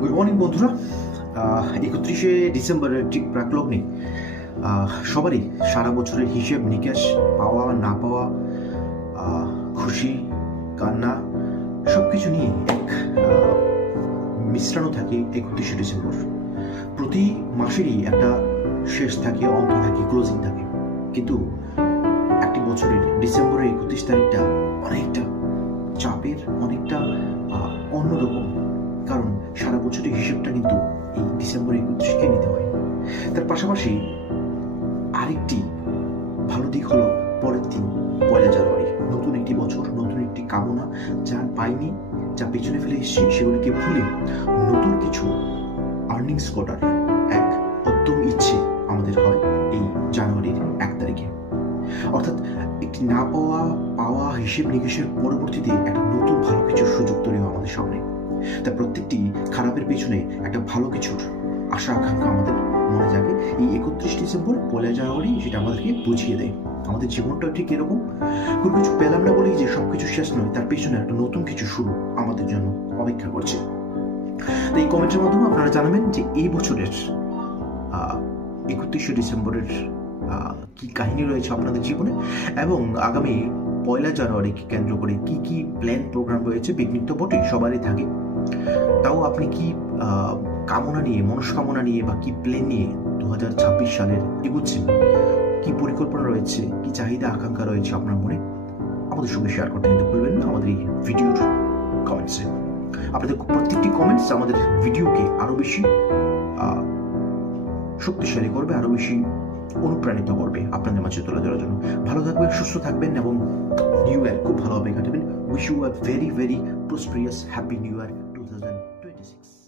Good morning বন্ধুরা। 31শে ডিসেম্বরের ঠিক প্রাকলগ্নে সবারই সারা বছরের হিসেব নিকেশ, পাওয়া না পাওয়া, খুশি কান্না সব কিছু নিয়ে এক মিশ্রণও থাকে 31শে ডিসেম্বর। প্রতি মাসেরই একটা শেষ থাকে, অন্ত থাকে, ক্লোজিং থাকে, কিন্তু একটি বছরের ডিসেম্বরের 31 তারিখটা অনেকটা চাপের, অনেকটা অন্যরকম। কারণ সারা বছরের হিসেবটা কিন্তু এই ডিসেম্বর 31কে নিতে হয়। তার পাশাপাশি আরেকটি ভালো দিক হলো পরের দিন 1 জানুয়ারি, নতুন একটি বছর, নতুন একটি কামনা, যা পাইনি, যা পেছনে ফেলে এসেছি সেগুলিকে ভুলে নতুন কিছু আর্নিংস করার এক উদ্যম ইচ্ছে আমাদের হয় এই জানুয়ারির 1 তারিখে। অর্থাৎ একটি না পাওয়া পাওয়া হিসেব নিকেশের পরবর্তীতে একটা নতুন ভালো কিছুর সুযোগ তৈরি হয় আমাদের সামনে। তা প্রত্যেকটি খারাপের পেছনে একটা ভালো কিছুর আশা আকাঙ্ক্ষা আমাদের মনে জাগে। এই 31 ডিসেম্বর 1 জানুয়ারি সেটা আমাদেরকে বুঝিয়ে দেয় আমাদের জীবনটা ঠিক এরকম, কোনো কিছু পেলাম না বলেই যে সবকিছু শেষ নয়, তার পেছনে একটা নতুন কিছু শুরু আমাদের জন্য অপেক্ষা করছে। তো এই কমেন্টের মাধ্যমে আপনারা জানাবেন যে এই বছরের 31শে ডিসেম্বরের কি কাহিনী রয়েছে আপনাদের জীবনে, এবং আগামী 1 জানুয়ারিকে কেন্দ্র করে কি কি প্ল্যান প্রোগ্রাম রয়েছে। পিকনিক তো বটেই, সবারই থাকে, তাও আপনি কি কামনা নিয়ে, মনস্কামনা নিয়ে বা কি প্ল্যান নিয়ে 2026 সালের এগুচ্ছেন, কি পরিকল্পনা রয়েছে, কি চাহিদা আকাঙ্ক্ষা রয়েছে আপনার মনে, আমাদের সঙ্গে শেয়ার করতে কিন্তু ভুলবেন না আমাদের এই ভিডিওর কমেন্টসে। আপনাদের প্রত্যেকটি কমেন্টস আমাদের ভিডিওকে আরো বেশি শক্তিশালী করবে, আরো বেশি অনুপ্রাণিত করবে আপনাদের মাঝে তুলে ধরার জন্য। ভালো থাকবেন, সুস্থ থাকবেন এবং নিউ ইয়ার খুব ভালোভাবে কাটাবেন। Wish you a very very prosperous happy new year 2026।